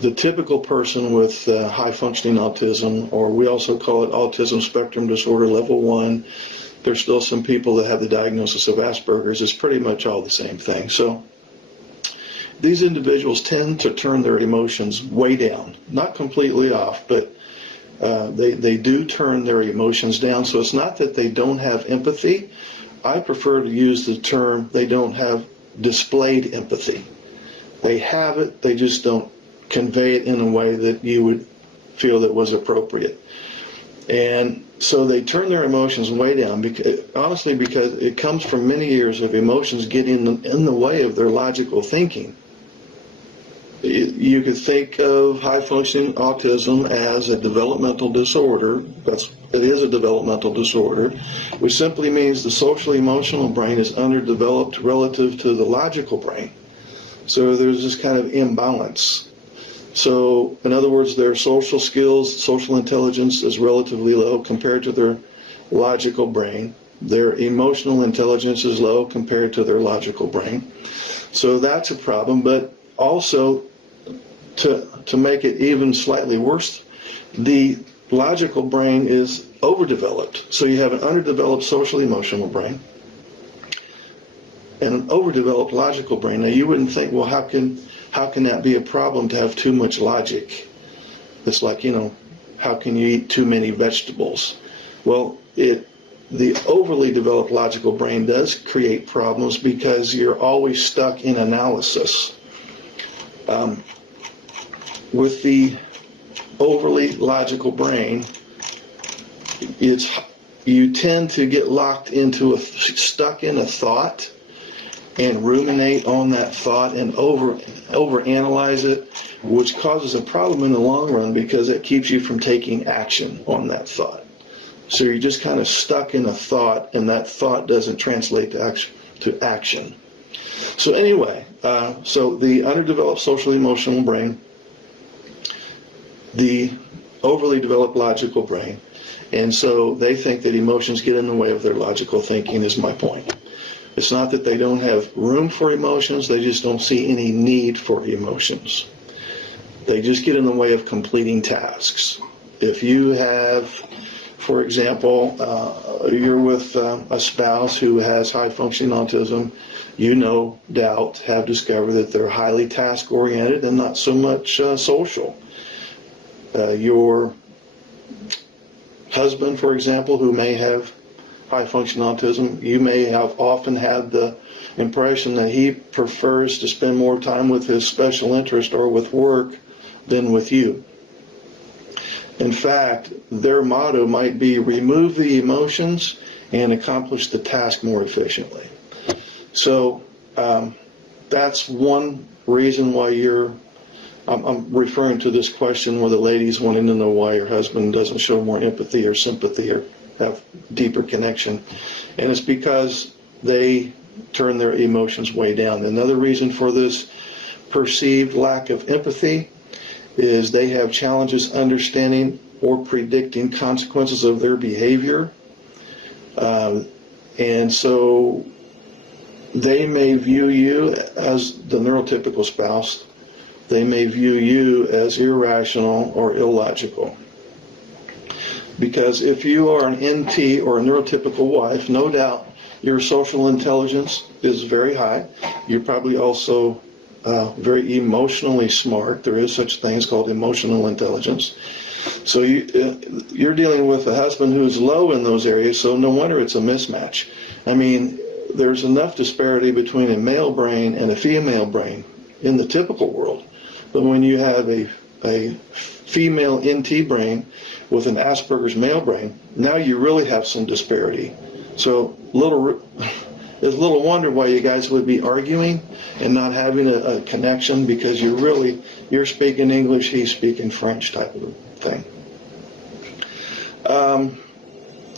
the typical person with high-functioning autism, or we also call it autism spectrum disorder level 1, there's still some people that have the diagnosis of Asperger's. It's pretty much all the same thing. So these individuals tend to turn their emotions way down, not completely off, but they do turn their emotions down. So it's not that they don't have empathy. I prefer to use the term they don't have displayed empathy. They have it, they just don't convey it in a way that you would feel that was appropriate. And so they turn their emotions way down, because, honestly, because it comes from many years of emotions getting in the way of their logical thinking. You could think of high-functioning autism as a developmental disorder. It is a developmental disorder, which simply means the social-emotional brain is underdeveloped relative to the logical brain. So there's this kind of imbalance. So, in other words, their social skills, social intelligence is relatively low compared to their logical brain. Their emotional intelligence is low compared to their logical brain. So that's a problem. But also, to make it even slightly worse, the logical brain is overdeveloped. So you have an underdeveloped social emotional brain and an overdeveloped logical brain. Now you wouldn't think, well, how can that be a problem to have too much logic? It's like, how can you eat too many vegetables? Well, the overly developed logical brain does create problems because you're always stuck in analysis. With the overly logical brain, you tend to get locked into stuck in a thought and ruminate on that thought and overanalyze it, which causes a problem in the long run because it keeps you from taking action on that thought. So you're just kind of stuck in a thought, and that thought doesn't translate to action. So anyway, so the underdeveloped social emotional brain, the overly developed logical brain, and so they think that emotions get in the way of their logical thinking, is my point. It's not that they don't have room for emotions, they just don't see any need for emotions. They just get in the way of completing tasks. If you have, for example, you're with a spouse who has high-functioning autism, you no doubt have discovered that they're highly task-oriented and not so much social. Your husband, for example, who may have high-functioning autism, you may have often had the impression that he prefers to spend more time with his special interest or with work than with you. In fact, their motto might be remove the emotions and accomplish the task more efficiently. So that's one reason why I'm referring to this question where the lady's wanting to know why your husband doesn't show more empathy or sympathy or have deeper connection. And it's because they turn their emotions way down. Another reason for this perceived lack of empathy is they have challenges understanding or predicting consequences of their behavior. And so they may view you as the neurotypical spouse. They may view you as irrational or illogical. Because if you are an NT or a neurotypical wife, no doubt your social intelligence is very high. You're probably also very emotionally smart. There is such things called emotional intelligence. So you're dealing with a husband who's low in those areas, so no wonder it's a mismatch. I mean, there's enough disparity between a male brain and a female brain in the typical world. But when you have a female NT brain with an Asperger's male brain, now you really have some disparity. So there's little wonder why you guys would be arguing and not having a connection, because you're speaking English, he's speaking French type of thing.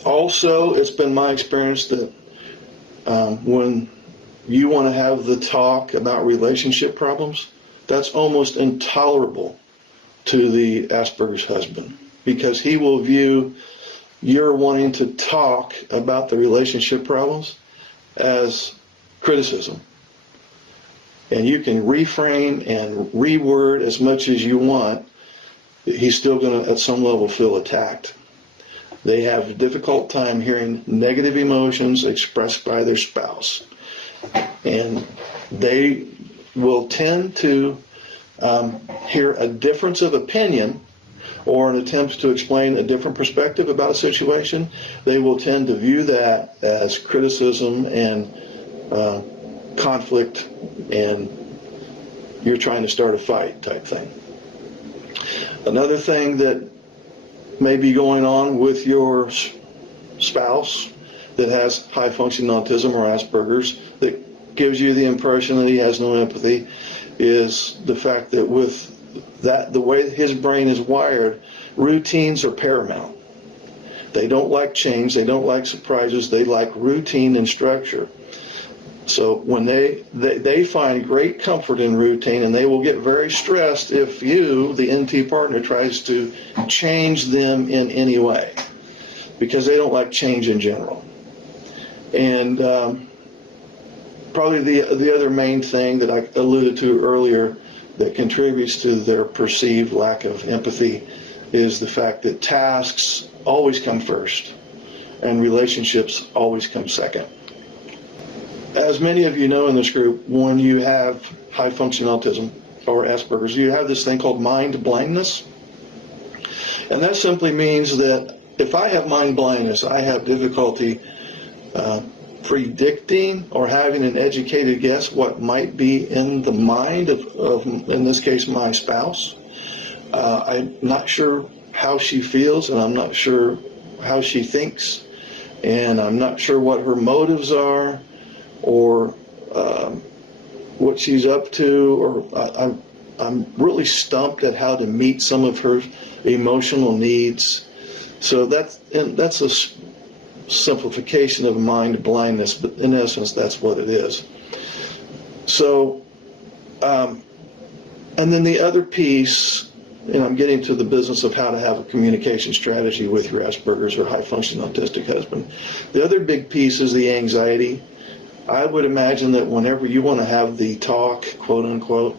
Also, it's been my experience that when you want to have the talk about relationship problems, that's almost intolerable to the Asperger's husband, because he will view your wanting to talk about the relationship problems as criticism. And you can reframe and reword as much as you want. He's still going to, at some level, feel attacked. They have a difficult time hearing negative emotions expressed by their spouse. And they will tend to hear a difference of opinion or an attempt to explain a different perspective about a situation. They will tend to view that as criticism and conflict, and you're trying to start a fight type thing. Another thing that may be going on with your spouse that has high functioning autism or Asperger's that gives you the impression that he has no empathy is the fact that with that, the way his brain is wired, routines are paramount. They don't like change, they don't like surprises, they like routine and structure. So when they find great comfort in routine, and they will get very stressed if you, the NT partner, tries to change them in any way, because they don't like change in general. And probably the other main thing that I alluded to earlier that contributes to their perceived lack of empathy is the fact that tasks always come first and relationships always come second. As many of you know in this group, when you have high functioning autism or Asperger's, you have this thing called mind blindness. And that simply means that if I have mind blindness, I have difficulty predicting or having an educated guess what might be in the mind of in this case, my spouse. I'm not sure how she feels, and I'm not sure how she thinks, and I'm not sure what her motives are, or what she's up to, or I'm really stumped at how to meet some of her emotional needs. So that's a simplification of mind blindness, but in essence, that's what it is. So, and then the other piece, and I'm getting to the business of how to have a communication strategy with your Asperger's or high functioning autistic husband. The other big piece is the anxiety. I would imagine that whenever you want to have the talk, quote unquote,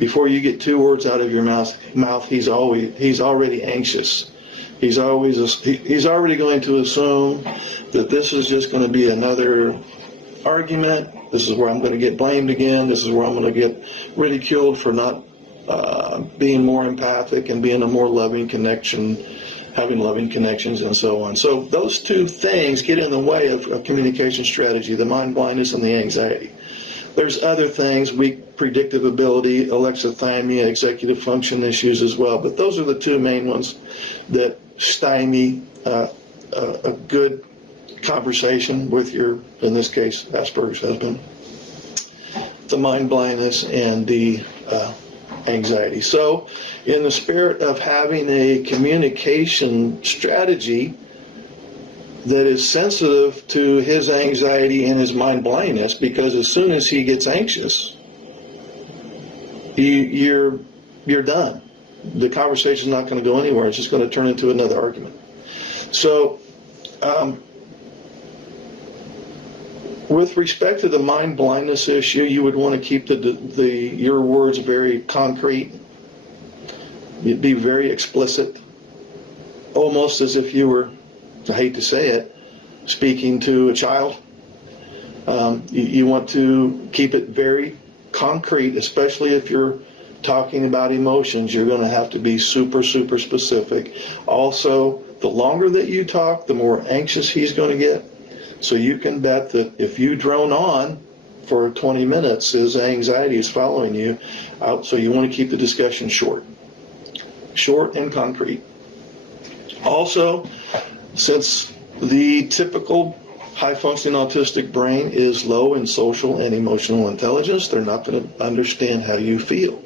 before you get 2 words out of your mouth, he's already anxious. He's already going to assume that this is just going to be another argument. This is where I'm going to get blamed again. This is where I'm going to get ridiculed for not being more empathic and being a more loving connection, having loving connections, and so on. So those 2 things get in the way of a communication strategy, the mind blindness and the anxiety. There's other things, weak predictive ability, alexithymia, executive function issues as well, but those are the 2 main ones that stymie a good conversation with your, in this case, Asperger's husband. The mind blindness and the anxiety. So, in the spirit of having a communication strategy that is sensitive to his anxiety and his mind blindness, because as soon as he gets anxious, you're done. The conversation's not going to go anywhere. It's just going to turn into another argument. So, with respect to the mind blindness issue, you would want to keep your words very concrete. You'd be very explicit, almost as if you were, I hate to say it, speaking to a child. You want to keep it very concrete, especially if you're talking about emotions. You're going to have to be super, super specific. Also, the longer that you talk, the more anxious he's going to get. So you can bet that if you drone on for 20 minutes, his anxiety is following you out. So you want to keep the discussion short and concrete. Also, since the typical high-functioning autistic brain is low in social and emotional intelligence, they're not going to understand how you feel.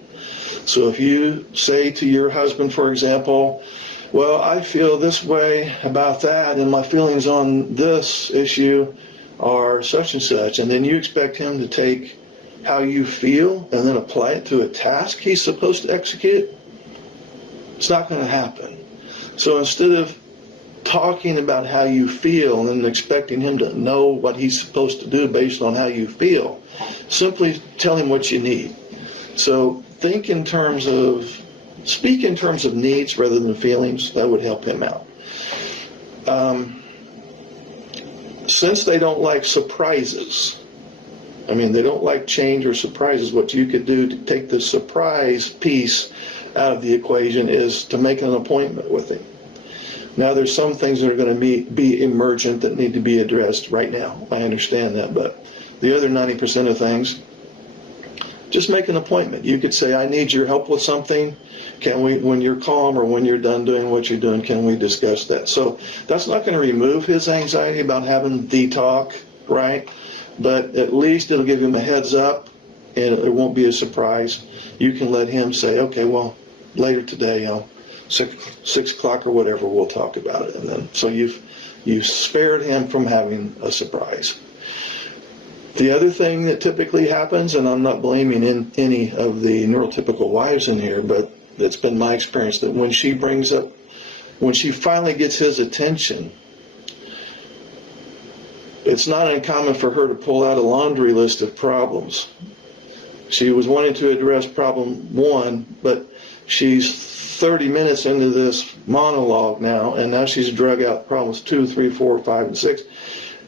So if you say to your husband, for example, well, I feel this way about that, and my feelings on this issue are such and such, and then you expect him to take how you feel and then apply it to a task he's supposed to execute, it's not going to happen. So instead of talking about how you feel and expecting him to know what he's supposed to do based on how you feel. Simply tell him what you need. So speak in terms of needs rather than feelings. That would help him out. Since they don't like surprises, they don't like change or surprises, what you could do to take the surprise piece out of the equation is to make an appointment with him. Now, there's some things that are going to be emergent that need to be addressed right now. I understand that, but the other 90% of things, just make an appointment. You could say, I need your help with something. Can we, when you're calm or when you're done doing what you're doing, can we discuss that? So that's not going to remove his anxiety about having the talk, right? But at least it'll give him a heads up, and it won't be a surprise. You can let him say, okay, well, later today, 6 o'clock or whatever, we'll talk about it. And then, so you've spared him from having a surprise. The other thing that typically happens, and I'm not blaming any of the neurotypical wives in here, but it's been my experience that when she finally gets his attention, it's not uncommon for her to pull out a laundry list of problems. She was wanting to address problem 1, but she's 30 minutes into this monologue now, and now she's drug out problems 2, 3, 4, 5, and 6.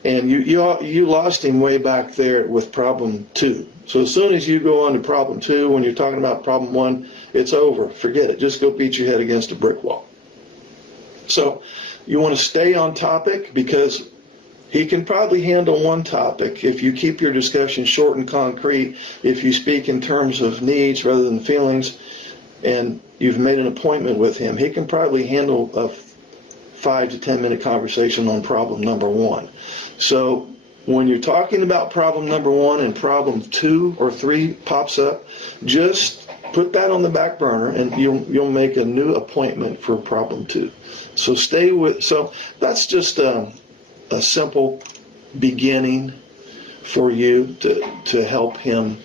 And you lost him way back there with problem 2. So as soon as you go on to problem 2, when you're talking about problem 1, it's over. Forget it. Just go beat your head against a brick wall. So you want to stay on topic, because he can probably handle one topic if you keep your discussion short and concrete, if you speak in terms of needs rather than feelings, and you've made an appointment with him. He can probably handle a 5 to 10 minute conversation on problem number 1. So when you're talking about problem number 1 and problem 2 or 3 pops up, just put that on the back burner, and you'll make a new appointment for problem 2. So so that's just a simple beginning for you to help him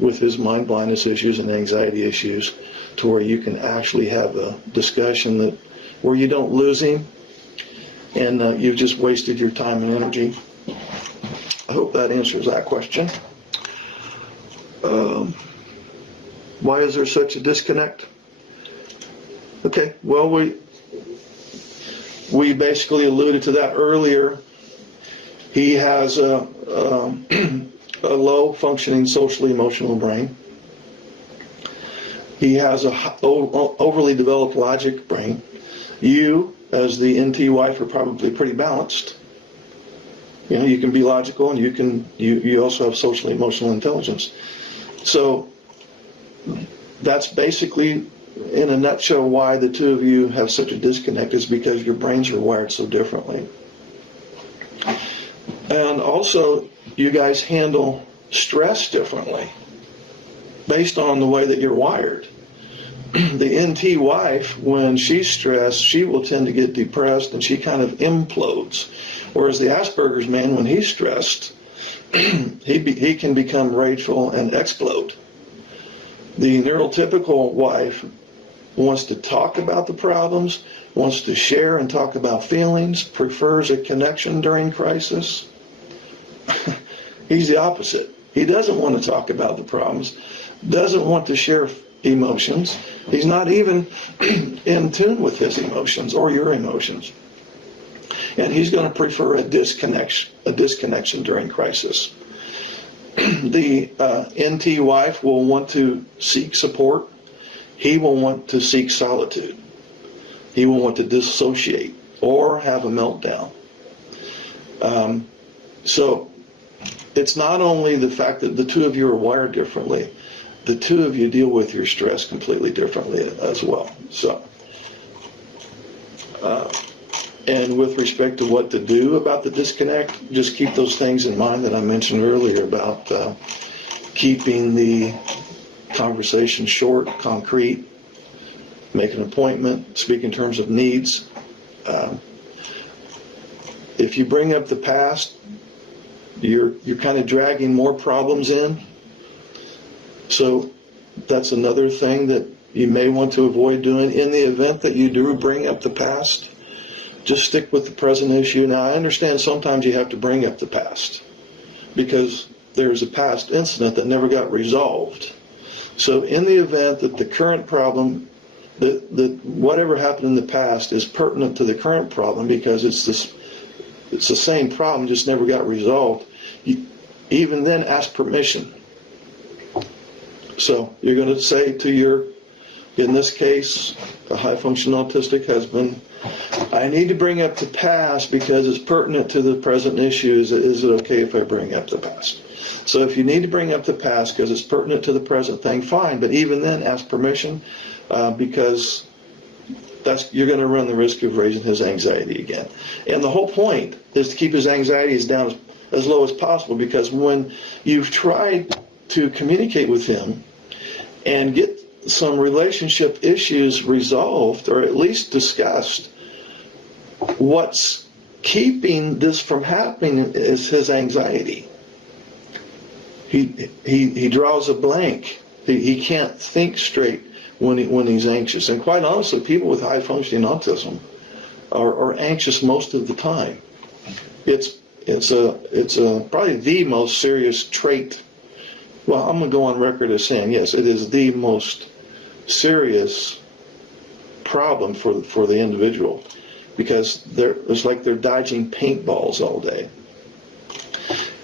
with his mind blindness issues and anxiety issues, to where you can actually have a discussion where you don't lose him and you've just wasted your time and energy. I hope that answers that question. Why is there such a disconnect? Okay, well, we basically alluded to that earlier. He has a low functioning socially emotional brain. He has a overly developed logic brain. You, as the NT wife, are probably pretty balanced. You can be logical, and you also have socially emotional intelligence. So that's basically, in a nutshell, why the two of you have such a disconnect, is because your brains are wired so differently. And also, you guys handle stress differently based on the way that you're wired. The NT wife, when she's stressed, she will tend to get depressed and she kind of implodes. Whereas the Asperger's man, when he's stressed, he can become rageful and explode. The neurotypical wife wants to talk about the problems, wants to share and talk about feelings, prefers a connection during crisis. He's the opposite. He doesn't want to talk about the problems, doesn't want to share emotions. He's not even in tune with his emotions or your emotions. And he's going to prefer a disconnection during crisis. The NT wife will want to seek support. He will want to seek solitude. He will want to dissociate or have a meltdown. So it's not only the fact that the two of you are wired differently, the two of you deal with your stress completely differently as well. So, and with respect to what to do about the disconnect, just keep those things in mind that I mentioned earlier about keeping the conversation short, concrete, make an appointment, speak in terms of needs. If you bring up the past, you're kind of dragging more problems in. So that's another thing that you may want to avoid doing. In the event that you do bring up the past, Just stick with the present issue. Now, I understand sometimes you have to bring up the past because there's a past incident that never got resolved. So in the event that the current problem, that whatever happened in the past is pertinent to the current problem because it's the same problem, just never got resolved, you even then ask permission. So you're going to say to your, in this case, a high-functioning autistic husband, I need to bring up the past because it's pertinent to the present issue. Is it okay if I bring up the past? So if you need to bring up the past because it's pertinent to the present thing, fine. But even then, ask permission because you're going to run the risk of raising his anxiety again. And the whole point is to keep his anxieties down as low as possible, because when you've tried to communicate with him and get some relationship issues resolved or at least discussed, what's keeping this from happening is his anxiety. He draws a blank. He can't think straight when he's anxious. And quite honestly, people with high functioning autism are anxious most of the time. It's probably the most serious trait. Well, I'm going to go on record as saying, yes, it is the most serious problem for the individual, because it's like they're dodging paintballs all day.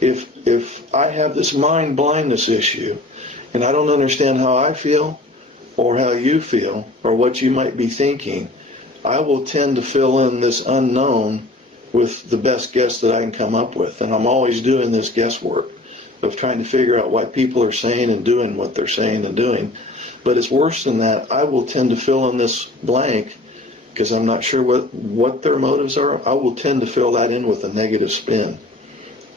If I have this mind blindness issue and I don't understand how I feel or how you feel or what you might be thinking, I will tend to fill in this unknown with the best guess that I can come up with. And I'm always doing this guesswork of trying to figure out why people are saying and doing what they're saying and doing. But it's worse than that. I will tend to fill in this blank because I'm not sure what their motives are. I will tend to fill that in with a negative spin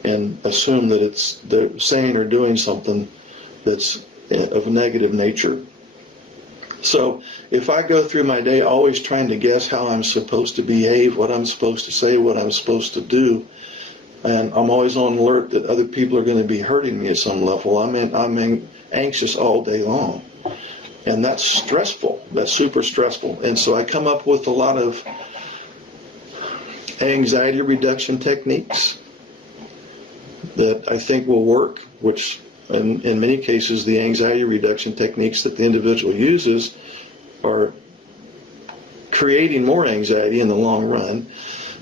and assume that they're saying or doing something that's of a negative nature. So if I go through my day always trying to guess how I'm supposed to behave, what I'm supposed to say, what I'm supposed to do, and I'm always on alert that other people are going to be hurting me at some level, I'm anxious all day long. And that's stressful. That's super stressful. And so I come up with a lot of anxiety reduction techniques that I think will work, which in many cases the anxiety reduction techniques that the individual uses are creating more anxiety in the long run.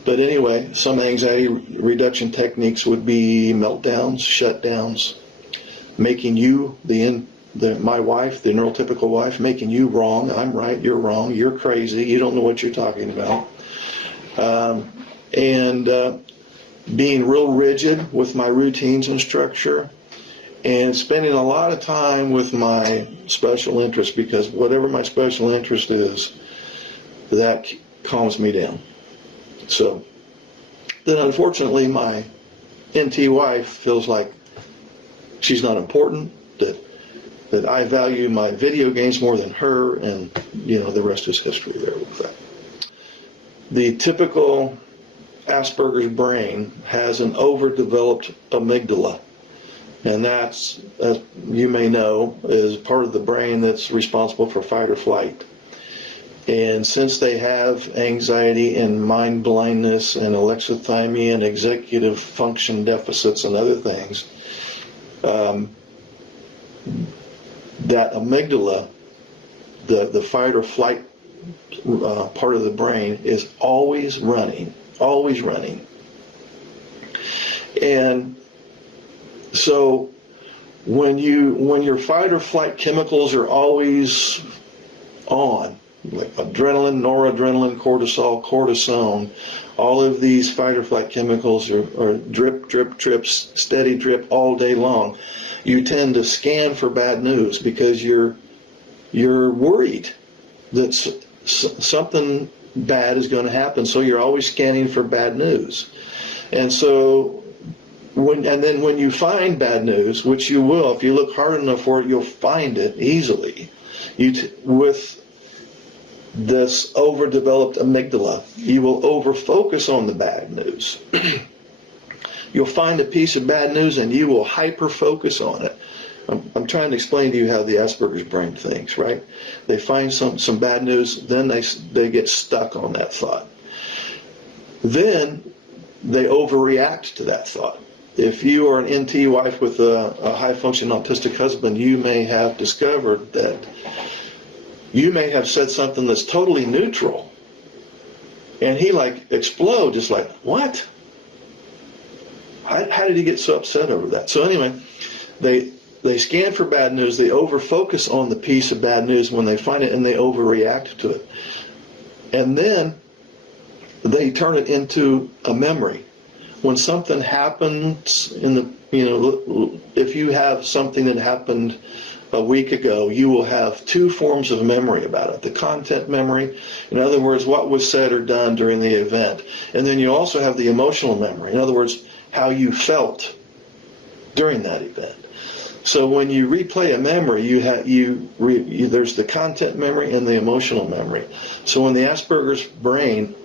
But anyway, some anxiety reduction techniques would be meltdowns, shutdowns, making you, my wife, the neurotypical wife, making you wrong. I'm right, you're wrong, you're crazy, you don't know what you're talking about. And being real rigid with my routines and structure, and spending a lot of time with my special interest, because whatever my special interest is, that calms me down. So then unfortunately my NT wife feels like she's not important, that I value my video games more than her, and the rest is history there with that. The typical Asperger's brain has an overdeveloped amygdala, and that's, as you may know, is part of the brain that's responsible for fight or flight. And since they have anxiety and mind blindness and alexithymia and executive function deficits and other things, that amygdala, the fight or flight part of the brain, is always running. And so when your fight or flight chemicals are always on, like adrenaline, noradrenaline, cortisol, cortisone, all of these fight or flight chemicals are drip, drip, drips, steady drip all day long, you tend to scan for bad news because you're worried that something bad is going to happen, so you're always scanning for bad news. And so when you find bad news, which you will, if you look hard enough for it, you'll find it easily. With this overdeveloped amygdala, you will over-focus on the bad news. You'll find a piece of bad news and you will hyper-focus on it. I'm trying to explain to you how the Asperger's brain thinks, right? They find some bad news, then they get stuck on that thought. then they overreact to that thought. If you are an NT wife with a high-functioning autistic husband, you may have discovered that you may have said something that's totally neutral, and he like explodes, just like, what? How did he get so upset over that? So anyway, they scan for bad news, they over-focus on the piece of bad news when they find it, and they overreact to it. And then they turn it into a memory. When something happens in the, if you have something that happened a week ago, you will have two forms of memory about it. The content memory, in other words, what was said or done during the event. And then you also have the emotional memory, in other words, how you felt during that event. So when you replay a memory, there's the content memory and the emotional memory. So when the Asperger's brain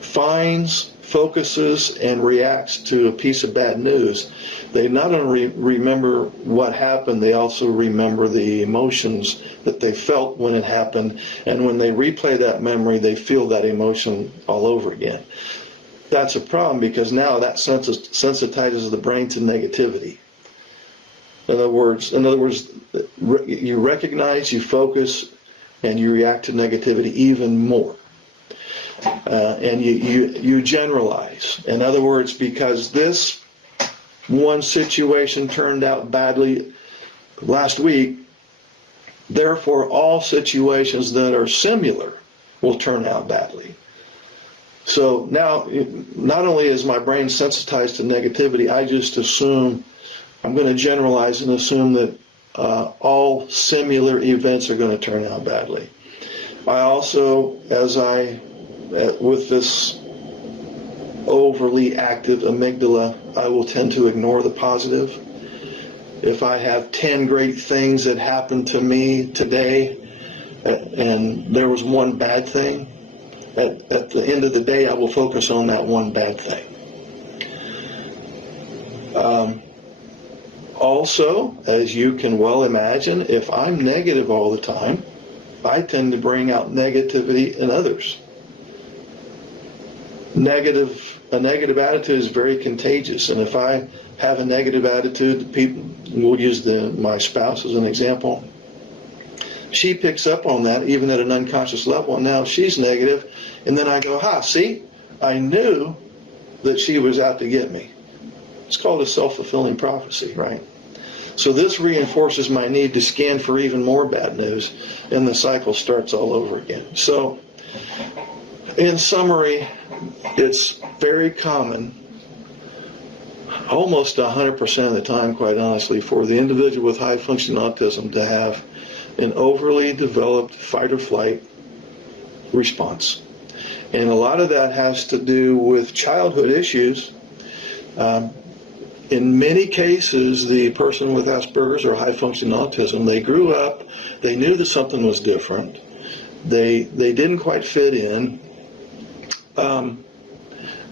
finds, focuses, and reacts to a piece of bad news, they not only remember what happened, they also remember the emotions that they felt when it happened, and when they replay that memory, they feel that emotion all over again. That's a problem because now that sensitizes the brain to negativity. In other words, you recognize, you focus, and you react to negativity even more. And you generalize. In other words, because this one situation turned out badly last week, therefore all situations that are similar will turn out badly. So now, not only is my brain sensitized to negativity, I just assume, I'm going to generalize and assume that all similar events are going to turn out badly. I also, with this overly active amygdala, I will tend to ignore the positive. If I have 10 great things that happened to me today, and there was one bad thing, at the end of the day, I will focus on that one bad thing. Also, as you can well imagine, if I'm negative all the time, I tend to bring out negativity in others. A negative attitude is very contagious, and if I have a negative attitude, we'll use my spouse as an example. She picks up on that even at an unconscious level, and now she's negative, and then I go, see, I knew that she was out to get me. It's called a self-fulfilling prophecy, right? So this reinforces my need to scan for even more bad news, and the cycle starts all over again. So, in summary, it's very common, almost 100% of the time, quite honestly, for the individual with high-functioning autism to have an overly developed fight or flight response. And a lot of that has to do with childhood issues. In many cases, the person with Asperger's or high-functioning autism, they grew up, they knew that something was different, they didn't quite fit in,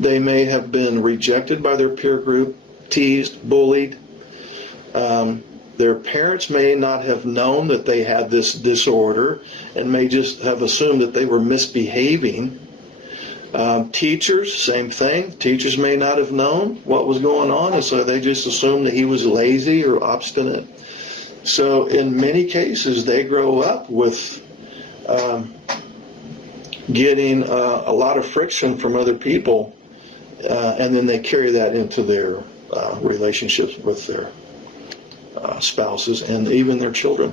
they may have been rejected by their peer group, teased, bullied. Their parents may not have known that they had this disorder and may just have assumed that they were misbehaving. Teachers, same thing. Teachers may not have known what was going on, and so they just assumed that he was lazy or obstinate. So in many cases, they grow up with getting a lot of friction from other people, and then they carry that into their relationships with their spouses and even their children.